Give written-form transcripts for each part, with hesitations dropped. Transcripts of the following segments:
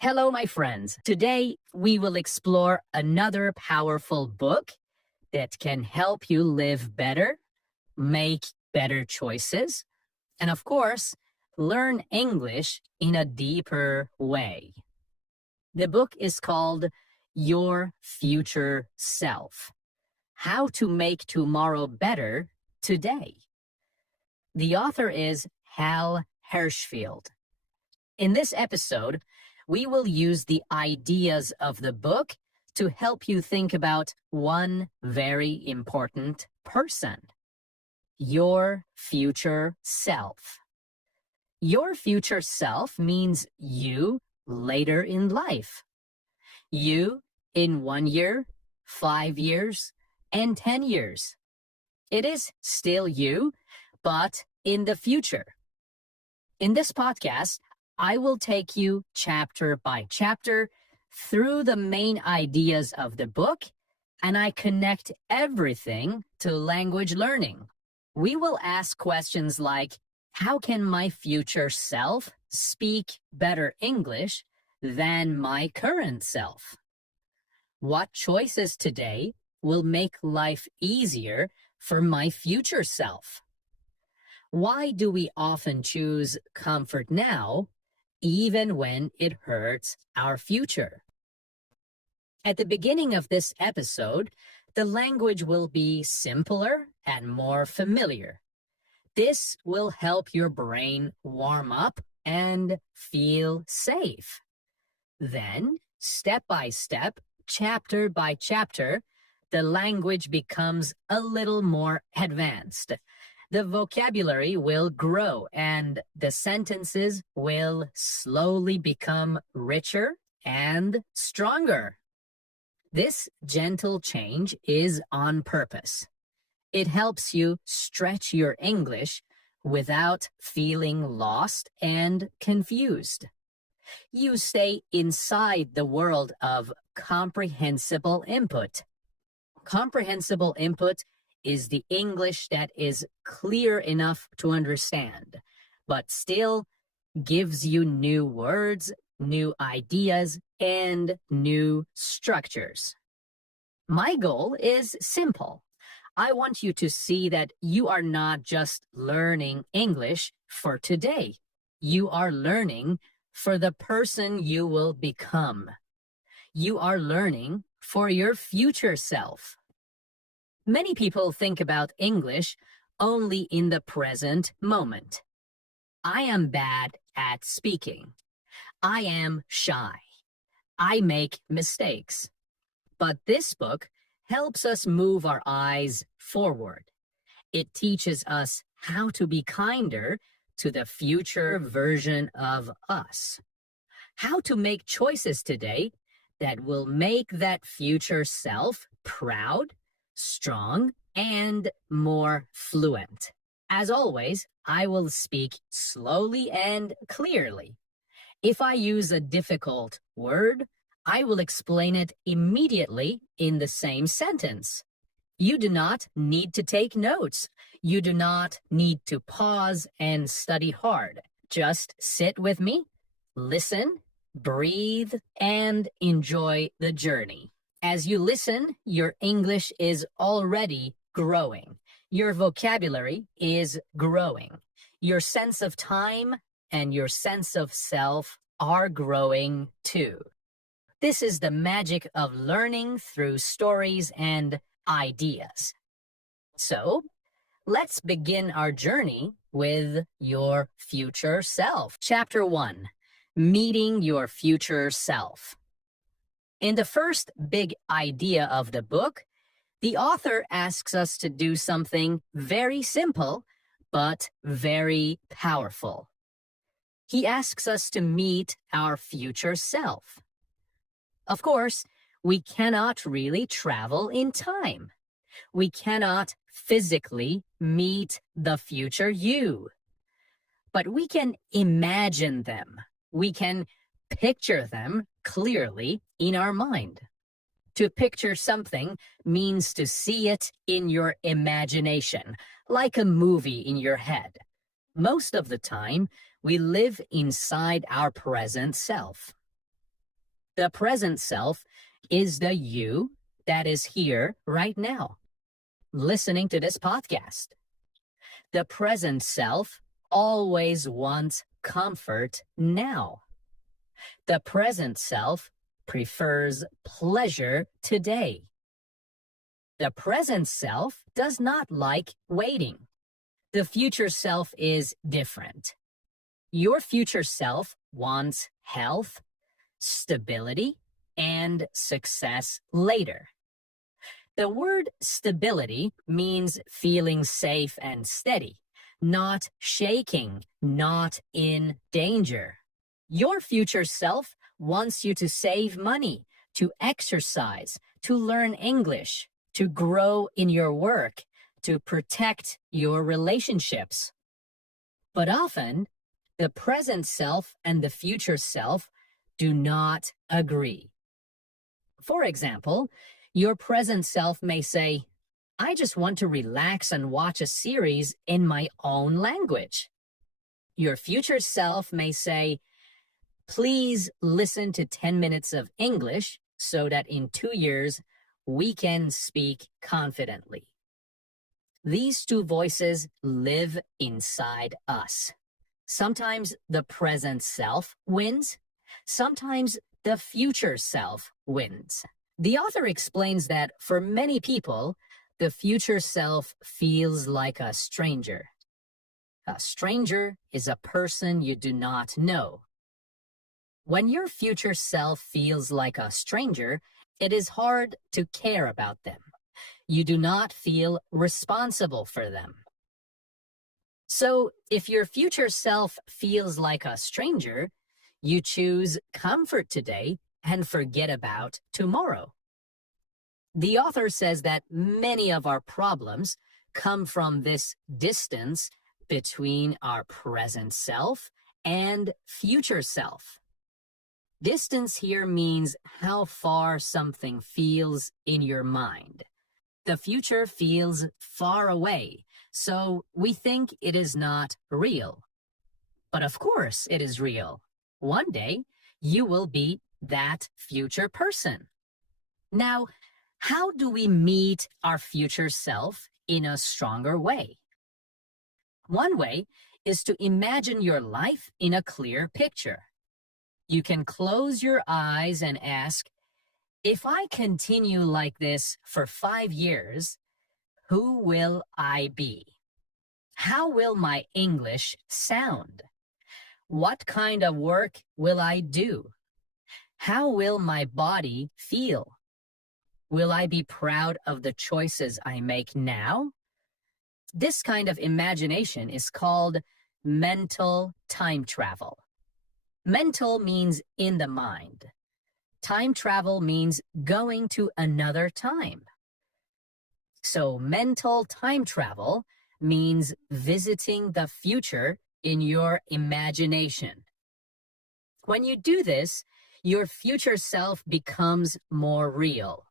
Hello, my friends. Today, we will explore another powerful book that can help you live better, make better choices, and of course, learn English in a deeper way. The book is called Your Future Self: How to Make Tomorrow Better Today. The author is Hal Hershfield. In this episode, we will use the ideas of the book to help you think about one very important person: your future self. Your future self means you later in life. You in 1 year, 5 years, and 10 years. It is still you, but in the future. In this podcast, I will take you chapter by chapter through the main ideas of the book, and I connect everything to language learning. We will ask questions like, how can my future self speak better English than my current self? What choices today will make life easier for my future self? Why do we often choose comfort now, even when it hurts our future? At the beginning of this episode, the language will be simpler and more familiar. This will help your brain warm up and feel safe. Then, step by step, chapter by chapter, the language becomes a little more advanced. The vocabulary will grow and the sentences will slowly become richer and stronger. This gentle change is on purpose. It helps you stretch your English without feeling lost and confused. You stay inside the world of comprehensible input. Comprehensible input is the English that is clear enough to understand, but still gives you new words, new ideas, and new structures. My goal is simple. I want you to see that you are not just learning English for today. You are learning for the person you will become. You are learning for your future self. Many people think about English only in the present moment. I am bad at speaking. I am shy. I make mistakes. But this book helps us move our eyes forward. It teaches us how to be kinder to the future version of us. How to make choices today that will make that future self proud, strong, and more fluent. As always, I will speak slowly and clearly. If I use a difficult word, I will explain it immediately in the same sentence. You do not need to take notes. You do not need to pause and study hard. Just sit with me, listen, breathe, and enjoy the journey. As you listen, your English is already growing. Your vocabulary is growing. Your sense of time and your sense of self are growing too. This is the magic of learning through stories and ideas. So, let's begin our journey with your future self. Chapter 1: Meeting your future self. In the first big idea of the book, the author asks us to do something very simple, but very powerful. He asks us to meet our future self. Of course, we cannot really travel in time. We cannot physically meet the future you. But we can imagine them. We can picture them clearly in our mind. To picture something means to see it in your imagination, like a movie in your head. Most of the time, we live inside our present self. The present self is the you that is here right now, listening to this podcast. The present self always wants comfort now. The present self prefers pleasure today. The present self does not like waiting. The future self is different. Your future self wants health, stability, and success later. The word stability means feeling safe and steady, not shaking, not in danger. Your future self wants you to save money, to exercise, to learn English, to grow in your work, to protect your relationships. But often, the present self and the future self do not agree. For example, your present self may say, I just want to relax and watch a series in my own language. Your future self may say, please listen to 10 minutes of English so that in 2 years we can speak confidently. These two voices live inside us. Sometimes the present self wins. Sometimes the future self wins. The author explains that for many people, the future self feels like a stranger. A stranger is a person you do not know. When your future self feels like a stranger, it is hard to care about them. You do not feel responsible for them. So, if your future self feels like a stranger, you choose comfort today and forget about tomorrow. The author says that many of our problems come from this distance between our present self and future self. Distance here means how far something feels in your mind. The future feels far away, so we think it is not real. But of course it is real. One day, you will be that future person. Now, how do we meet our future self in a stronger way? One way is to imagine your life in a clear picture. You can close your eyes and ask, if I continue like this for 5 years, who will I be? How will my English sound? What kind of work will I do? How will my body feel? Will I be proud of the choices I make now? This kind of imagination is called mental time travel. Mental means in the mind. Time travel means going to another time. So mental time travel means visiting the future in your imagination. When you do this, your future self becomes more real.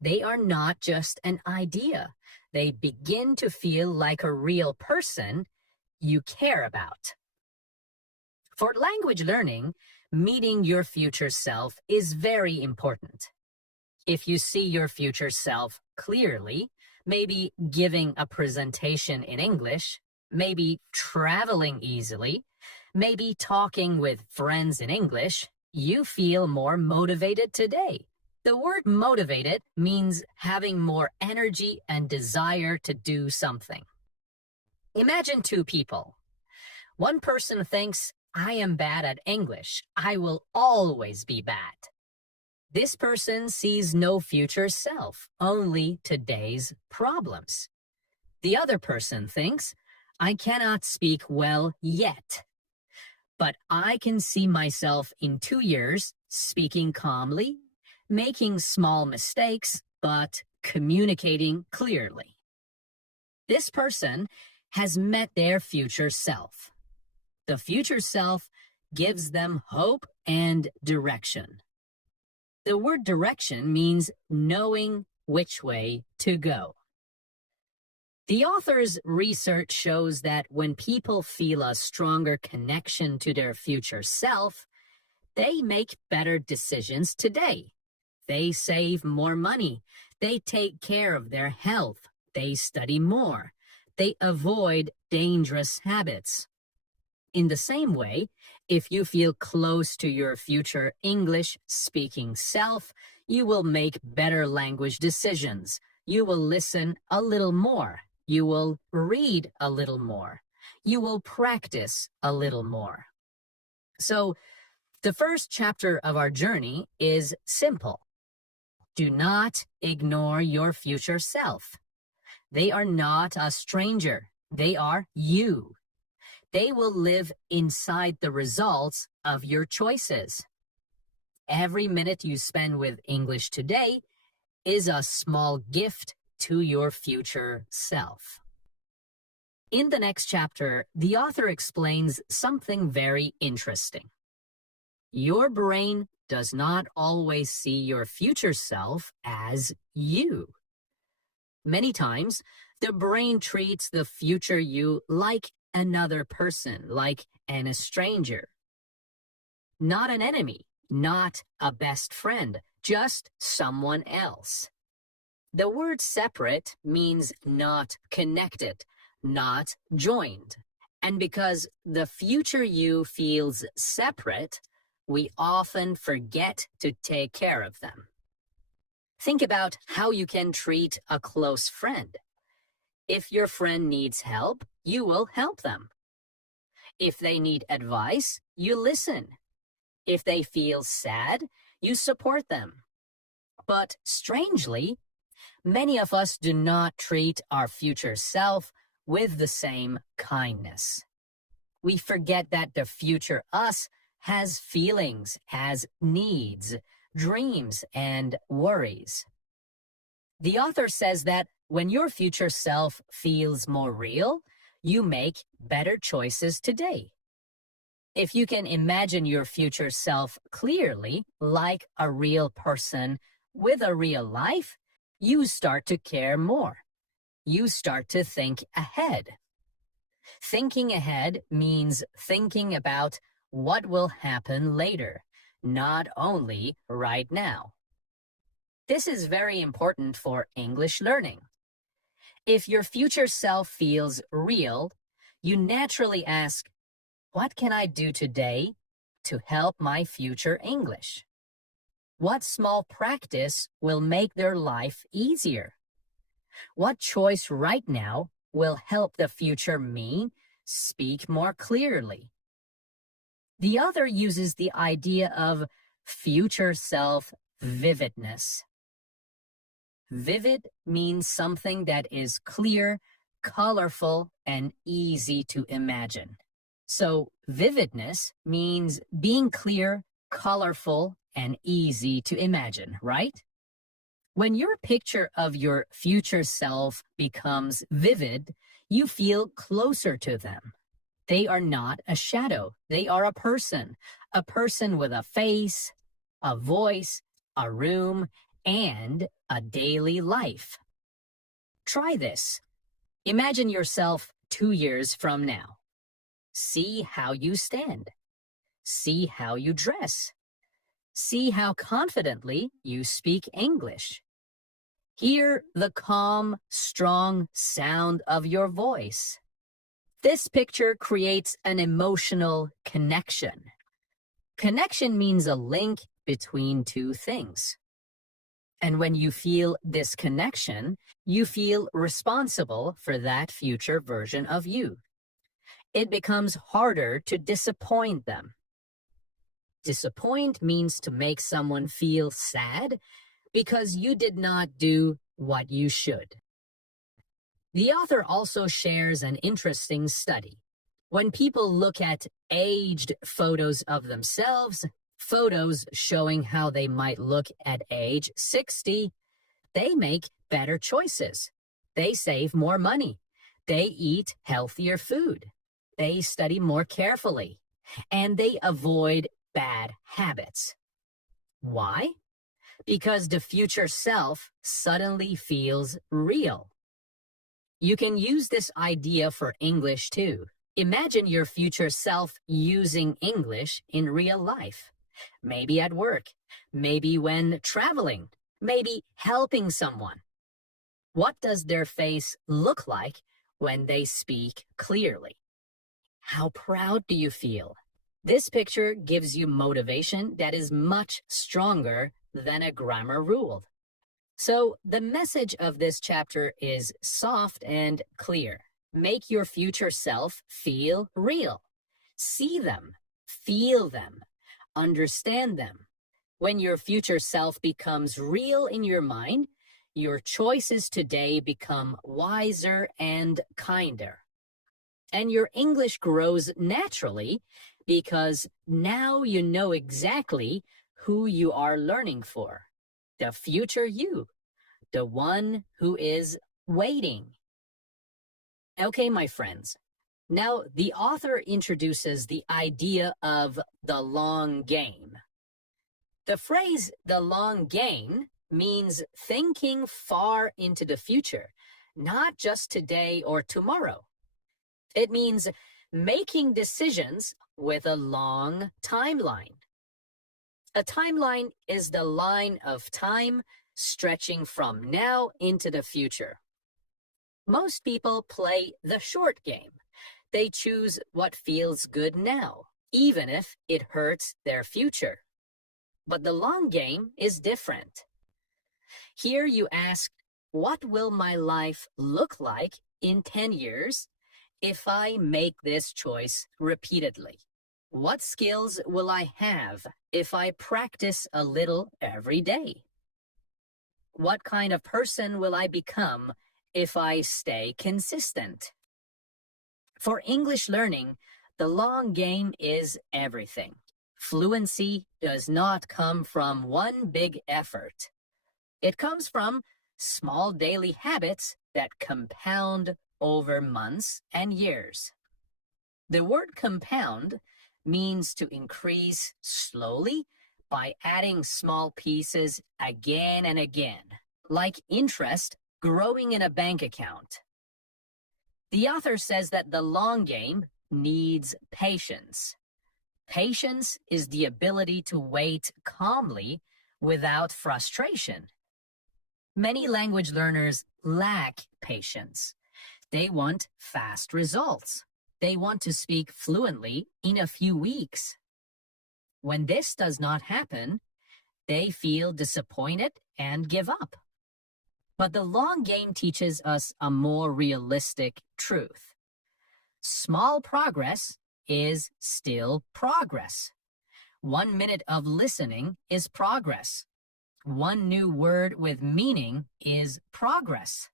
They are not just an idea. They begin to feel like a real person you care about. For language learning, meeting your future self is very important. If you see your future self clearly, maybe giving a presentation in English, maybe traveling easily, maybe talking with friends in English, you feel more motivated today. The word motivated means having more energy and desire to do something. Imagine two people. One person thinks, I am bad at English. I will always be bad. This person sees no future self, only today's problems. The other person thinks, I cannot speak well yet, but I can see myself in 2 years speaking calmly, making small mistakes, but communicating clearly. This person has met their future self. The future self gives them hope and direction. The word direction means knowing which way to go. The author's research shows that when people feel a stronger connection to their future self, They make better decisions today. They save more money. They take care of their health. They study more. They avoid dangerous habits. In the same way, if you feel close to your future English-speaking self, you will make better language decisions. You will listen a little more. You will read a little more. You will practice a little more. So, the first chapter of our journey is simple. Do not ignore your future self. They are not a stranger. They are you. They will live inside the results of your choices. Every minute you spend with English today is a small gift to your future self. In the next chapter, the author explains something very interesting. Your brain does not always see your future self as you. Many times, the brain treats the future you like another person, like a stranger. Not an enemy, not a best friend, just someone else. The word separate means not connected, not joined. And because the future you feels separate, we often forget to take care of them. Think about how you can treat a close friend. If your friend needs help, you will help them. If they need advice, you listen. If they feel sad, you support them. But strangely, many of us do not treat our future self with the same kindness. We forget that the future us has feelings, has needs, dreams, and worries. The author says that when your future self feels more real, you make better choices today. If you can imagine your future self clearly, like a real person with a real life, you start to care more. You start to think ahead. Thinking ahead means thinking about what will happen later, not only right now. This is very important for English learning. If your future self feels real, you naturally ask, what can I do today to help my future English? What small practice will make their life easier? What choice right now will help the future me speak more clearly? The author uses the idea of future self vividness. Vivid means something that is clear, colorful, and easy to imagine. So vividness means being clear, colorful, and easy to imagine, right? When your picture of your future self becomes vivid, you feel closer to them. They are not a shadow. They are a person with a face, a voice, a room, and a daily life. Try this. Imagine yourself 2 years from now. See how you stand. See how you dress. See how confidently you speak English. Hear the calm, strong sound of your voice. This picture creates an emotional connection. Connection means a link between two things. And when you feel this connection, you feel responsible for that future version of you. It becomes harder to disappoint them. Disappoint means to make someone feel sad because you did not do what you should. The author also shares an interesting study. When people look at aged photos of themselves, photos showing how they might look at age 60, they make better choices. They save more money. They eat healthier food. They study more carefully. And they avoid bad habits. Why? Because the future self suddenly feels real. You can use this idea for English too. Imagine your future self using English in real life. maybe at work, maybe when traveling, maybe helping someone. What does their face look like when they speak clearly? How proud do you feel? This picture gives you motivation that is much stronger than a grammar rule. So the message of this chapter is soft and clear. Make your future self feel real. See them, feel them, understand them. When your future self becomes real in your mind, your choices today become wiser and kinder. And your English grows naturally because now you know exactly who you are learning for. The future you, the one who is waiting. Okay, my friends. Now, the author introduces the idea of the long game. The phrase the long game means thinking far into the future, not just today or tomorrow. It means making decisions with a long timeline. A timeline is the line of time stretching from now into the future. Most people play the short game. They choose what feels good now, even if it hurts their future. But the long game is different. Here you ask, what will my life look like in 10 years if I make this choice repeatedly? What skills will I have if I practice a little every day? What kind of person will I become if I stay consistent? For English learning, the long game is everything. Fluency does not come from one big effort. It comes from small daily habits that compound over months and years. The word compound means to increase slowly by adding small pieces again and again, like interest growing in a bank account. The author says that the long game needs patience. Patience is the ability to wait calmly without frustration. Many language learners lack patience. They want fast results. They want to speak fluently in a few weeks. When this does not happen, they feel disappointed and give up. But the long game teaches us a more realistic truth. Small progress is still progress. 1 minute of listening is progress. One new word with meaning is progress.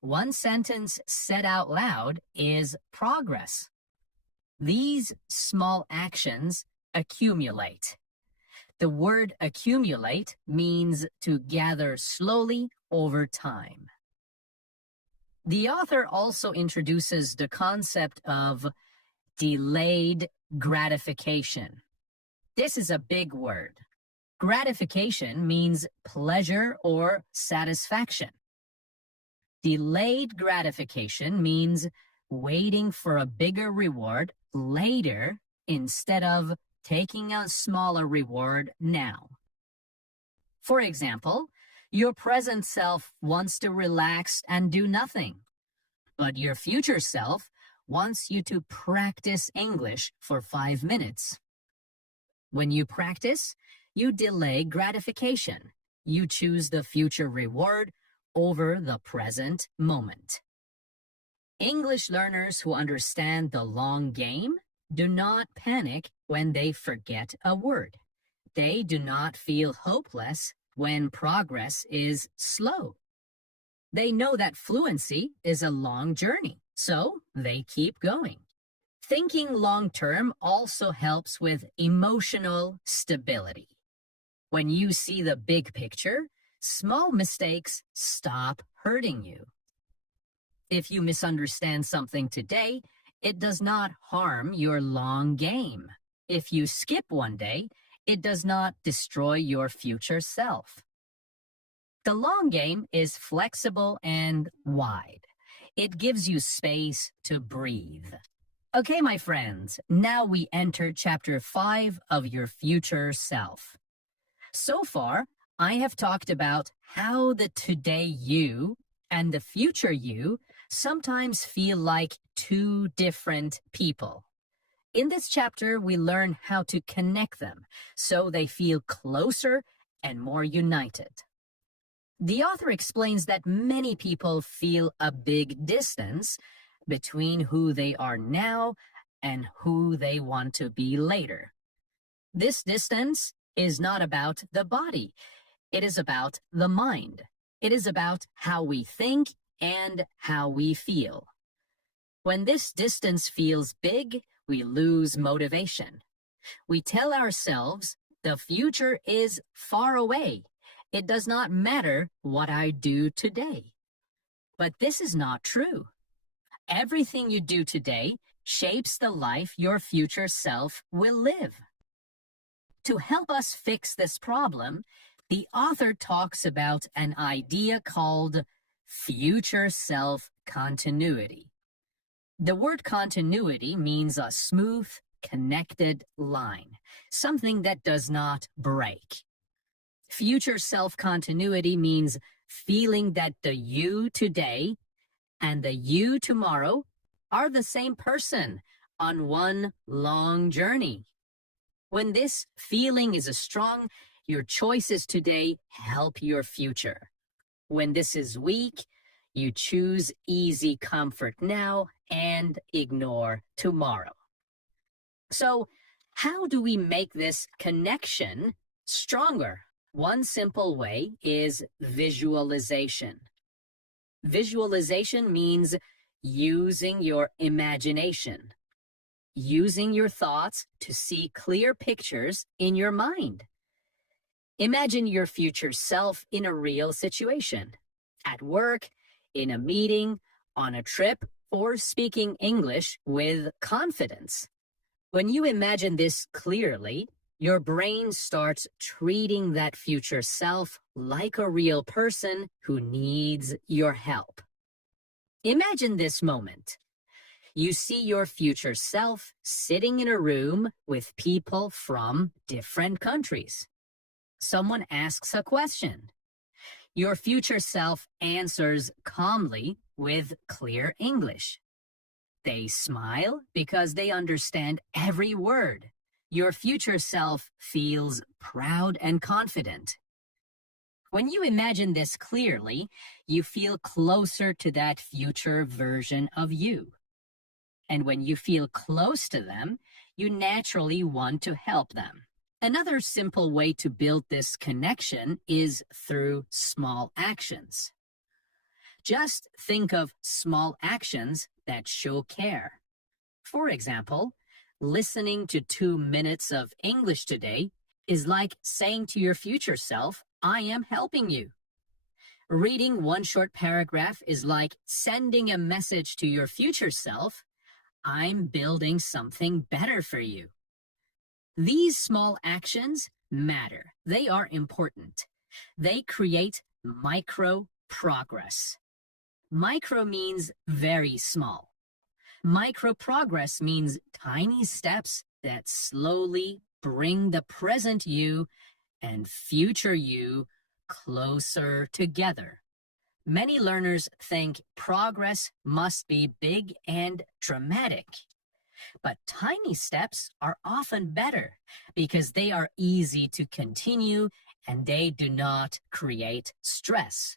One sentence said out loud is progress. These small actions accumulate. The word accumulate means to gather slowly over time. The author also introduces the concept of delayed gratification. This is a big word. Gratification means pleasure or satisfaction. Delayed gratification means waiting for a bigger reward later instead of taking a smaller reward now. For example, your present self wants to relax and do nothing, but your future self wants you to practice English for 5 minutes. When you practice, you delay gratification. You choose the future reward over the present moment. English learners who understand the long game do not panic when they forget a word. They do not feel hopeless when progress is slow. They know that fluency is a long journey, so they keep going. Thinking long-term also helps with emotional stability. When you see the big picture, small mistakes stop hurting you. If you misunderstand something today, it does not harm your long game. If you skip one day, it does not destroy your future self. The long game is flexible and wide. It gives you space to breathe. Okay, my friends, now we enter chapter 5 of your future self. So far, I have talked about how the today you and the future you sometimes feel like two different people. In this chapter, we learn how to connect them so they feel closer and more united. The author explains that many people feel a big distance between who they are now and who they want to be later. This distance is not about the body, it is about the mind. It is about how we think and how we feel. When this distance feels big, we lose motivation. We tell ourselves the future is far away. It does not matter what I do today. But this is not true. Everything you do today shapes the life your future self will live. To help us fix this problem, the author talks about an idea called future self continuity. The word continuity means a smooth, connected line, something that does not break. Future self-continuity means feeling that the you today and the you tomorrow are the same person on one long journey. When this feeling is strong, your choices today help your future. When this is weak, you choose easy comfort now and ignore tomorrow. So, how do we make this connection stronger? One simple way is visualization. Visualization means using your imagination, using your thoughts to see clear pictures in your mind. Imagine your future self in a real situation, at work, in a meeting, on a trip, or speaking English with confidence. When you imagine this clearly, your brain starts treating that future self like a real person who needs your help. Imagine this moment. You see your future self sitting in a room with people from different countries. Someone asks a question. Your future self answers calmly with clear English. They smile because they understand every word. Your future self feels proud and confident. When you imagine this clearly, you feel closer to that future version of you. And when you feel close to them, you naturally want to help them. Another simple way to build this connection is through small actions. Just think of small actions that show care. For example, listening to 2 minutes of English today is like saying to your future self, I am helping you. Reading one short paragraph is like sending a message to your future self, I'm building something better for you. These small actions matter. They are important. They create micro progress. Micro means very small. Micro progress means tiny steps that slowly bring the present you and future you closer together. Many learners think progress must be big and dramatic. But tiny steps are often better because they are easy to continue and they do not create stress.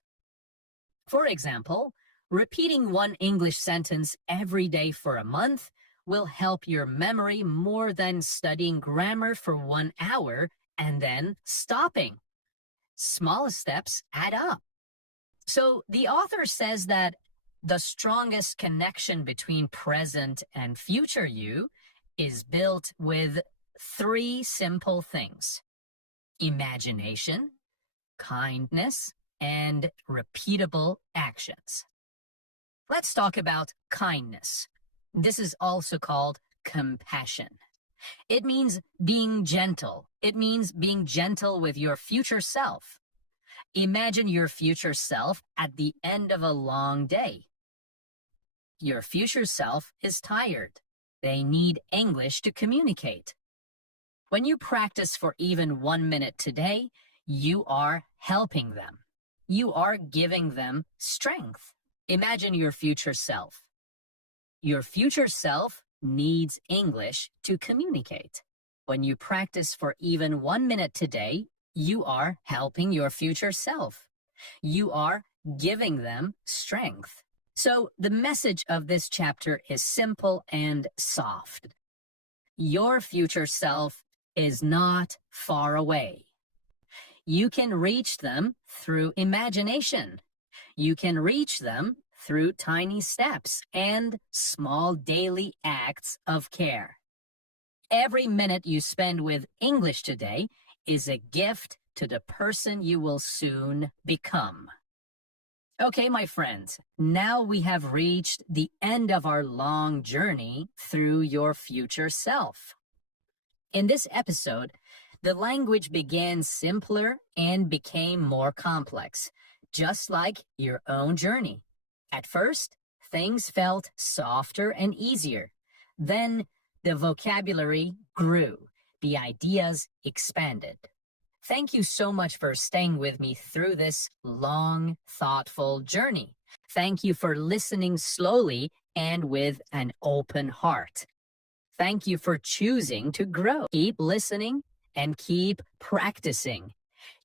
For example, repeating one English sentence every day for a month will help your memory more than studying grammar for 1 hour and then stopping. Small steps add up. So the author says that the strongest connection between present and future you is built with 3 simple things: imagination, kindness, and repeatable actions. Let's talk about kindness. This is also called compassion. It means being gentle. It means being gentle with your future self. Imagine your future self at the end of a long day. Your future self is tired. They need English to communicate. When you practice for even 1 minute today, you are helping them. You are giving them strength. Imagine your future self. Your future self needs English to communicate. When you practice for even 1 minute today, you are helping your future self. You are giving them strength. So the message of this chapter is simple and soft. Your future self is not far away. You can reach them through imagination. You can reach them through tiny steps and small daily acts of care. Every minute you spend with English today is a gift to the person you will soon become. Okay, my friends, now we have reached the end of our long journey through your future self. In this episode, the language began simpler and became more complex, just like your own journey. At first, things felt softer and easier. Then, the vocabulary grew. The ideas expanded. Thank you so much for staying with me through this long, thoughtful journey. Thank you for listening slowly and with an open heart. Thank you for choosing to grow. Keep listening and keep practicing.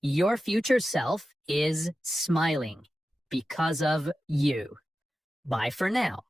Your future self is smiling because of you. Bye for now.